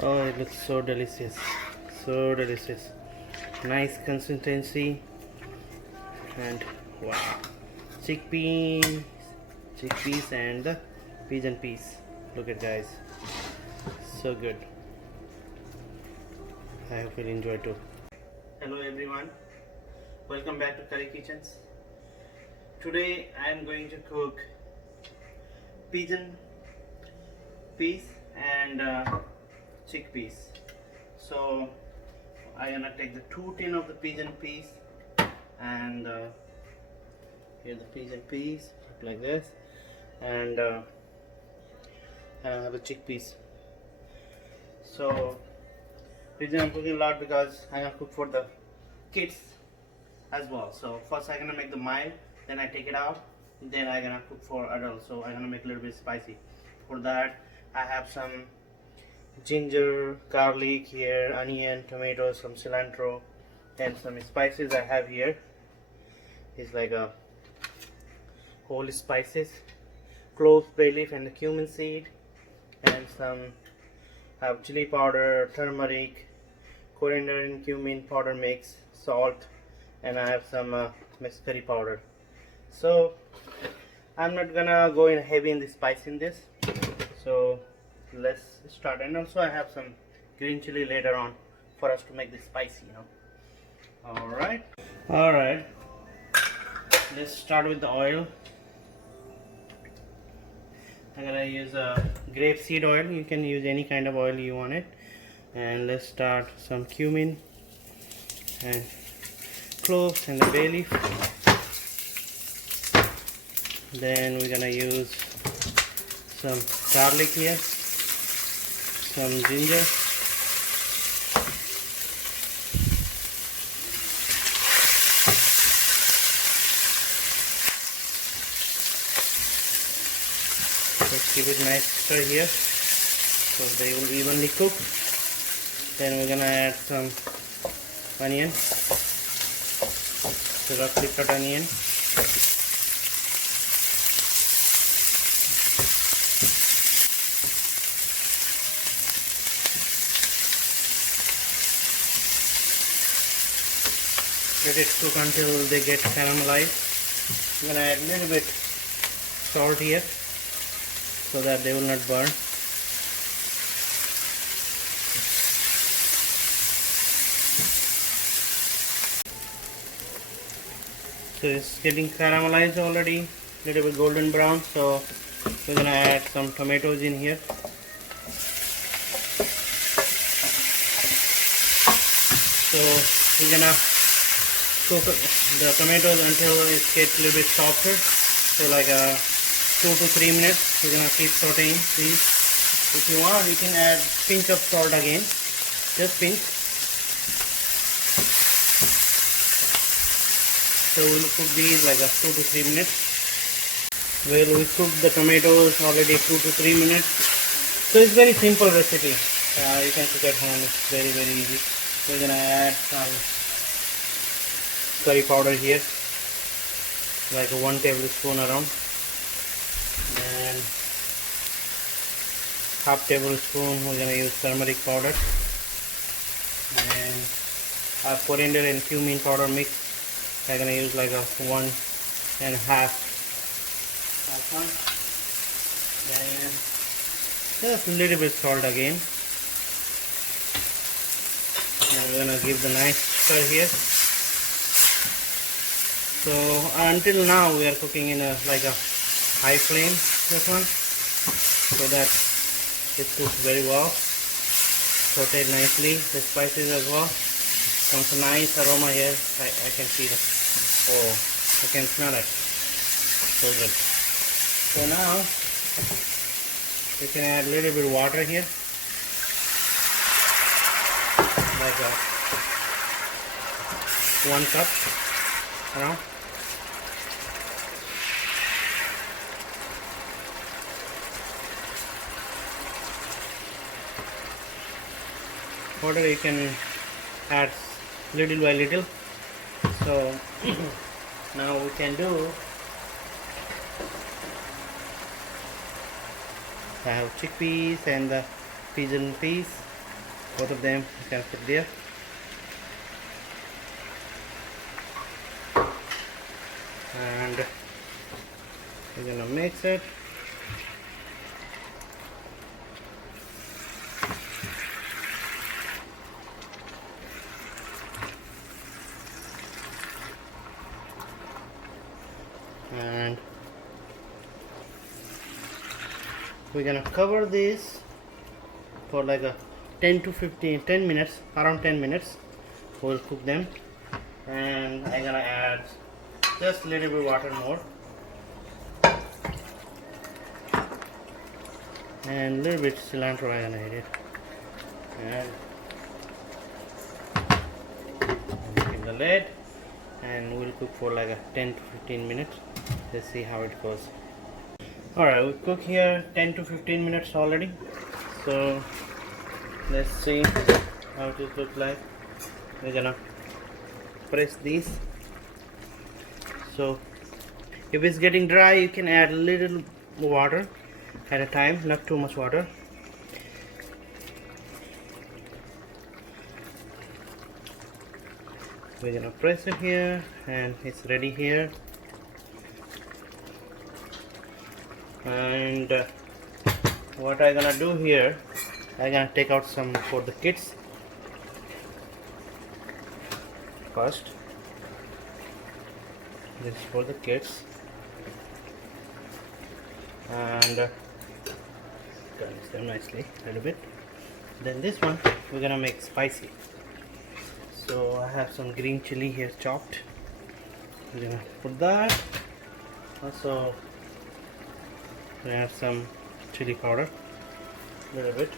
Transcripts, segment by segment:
Oh, it looks so delicious. So delicious. Nice consistency. And wow. Chickpeas. Chickpeas and the pigeon peas. Look at guys. So good. I hope you'll enjoy too. Hello everyone. Welcome back to Curry Kitchens. Today I am going to cook pigeon peas and chickpeas. So I'm gonna take the 2 tin of the pigeon peas and here the pigeon peas like this, and I have a chickpeas. So reason I'm cooking a lot because I'm gonna cook for the kids as well. So first I'm gonna make the mild, then I take it out, then I'm gonna cook for adults. So I'm gonna make a little bit spicy. For that I have some ginger, garlic here, onion, tomatoes, some cilantro, and some spices I have here. It's like a whole spices, cloves, bay leaf, and the cumin seed, and some have chili powder, turmeric, coriander and cumin powder mix, salt, and I have some mixed curry powder. So I'm not gonna go in heavy in the spice in this. So let's start. And also I have some green chili later on for us to make this spicy, Alright. Let's start with the oil. I'm gonna use grapeseed oil. You can use any kind of oil you want it. And let's start some cumin and cloves and the bay leaf. Then we're gonna use some garlic here, some ginger, let's give it a nice stir here so they will evenly cook. Then we're gonna add some onion, so roughly cut onion. Let it cook until they get caramelized. I'm gonna add a little bit salt here so that they will not burn. So it's getting caramelized already, little bit golden brown. So we're gonna add some tomatoes in here. So we're gonna cook the tomatoes until it gets a little bit softer. So like 2 to 3 minutes. We're gonna keep sauteing. Please, if you want, you can add pinch of salt again, just pinch. So we'll cook these like 2 to 3 minutes. Well, we cooked the tomatoes already 2 to 3 minutes. So it's very simple recipe. You can cook at home. It's very easy. We're gonna add some curry powder here, like 1 tablespoon around, and half tablespoon we're gonna use turmeric powder, and our coriander and cumin powder mix I'm gonna use like 1.5 one. Then just a little bit salt again, and we're gonna give the nice stir here. So until now we are cooking in a high flame, this one, so that it cooks very well, sauteed nicely. The spices as well, comes a nice aroma here. I can see the, oh, I can smell it, so good. So now we can add a little bit of water here, like 1 cup around. Water you can add little by little. So now we can do, I have chickpeas and the pigeon peas. Both of them you can put there. And we're gonna mix it. And we're gonna cover this for like a 10 minutes, around 10 minutes. We'll cook them, and I'm gonna add just a little bit water more and a little bit cilantro. I'm gonna add it, and open the lid, and we'll cook for like a 10 to 15 minutes. Let's see how it goes. Alright, we cook here 10 to 15 minutes already, so let's see how it look like. We're gonna press these. So if it's getting dry, you can add a little water at a time, not too much water. We're gonna press it here, and it's ready here. And what I'm gonna do here, I'm gonna take out some for the kids first. This is for the kids, and garnish them nicely a little bit. Then this one we're gonna make spicy. So I have some green chili here chopped. We're gonna put that. Also I have some chili powder, a little bit,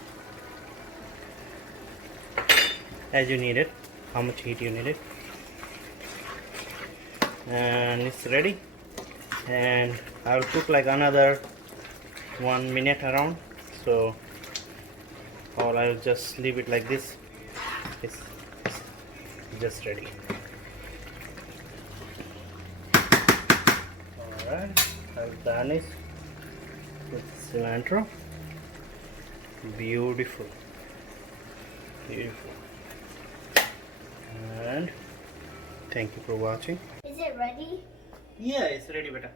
as you need it, how much heat you need it. And it's ready, and I will cook like another 1 minute around. So, or I will just leave it like this. It's just ready. Alright, I'll garnish with cilantro. Beautiful, beautiful. And thank you for watching. Is it ready? Yeah, it's ready, beta.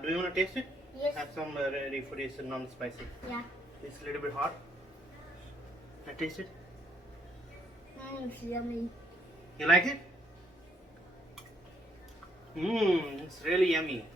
Do you want to taste it? Yes. Have some ready for this non-spicy. Yeah. It's a little bit hot. I taste it. It's yummy. You like it? It's really yummy.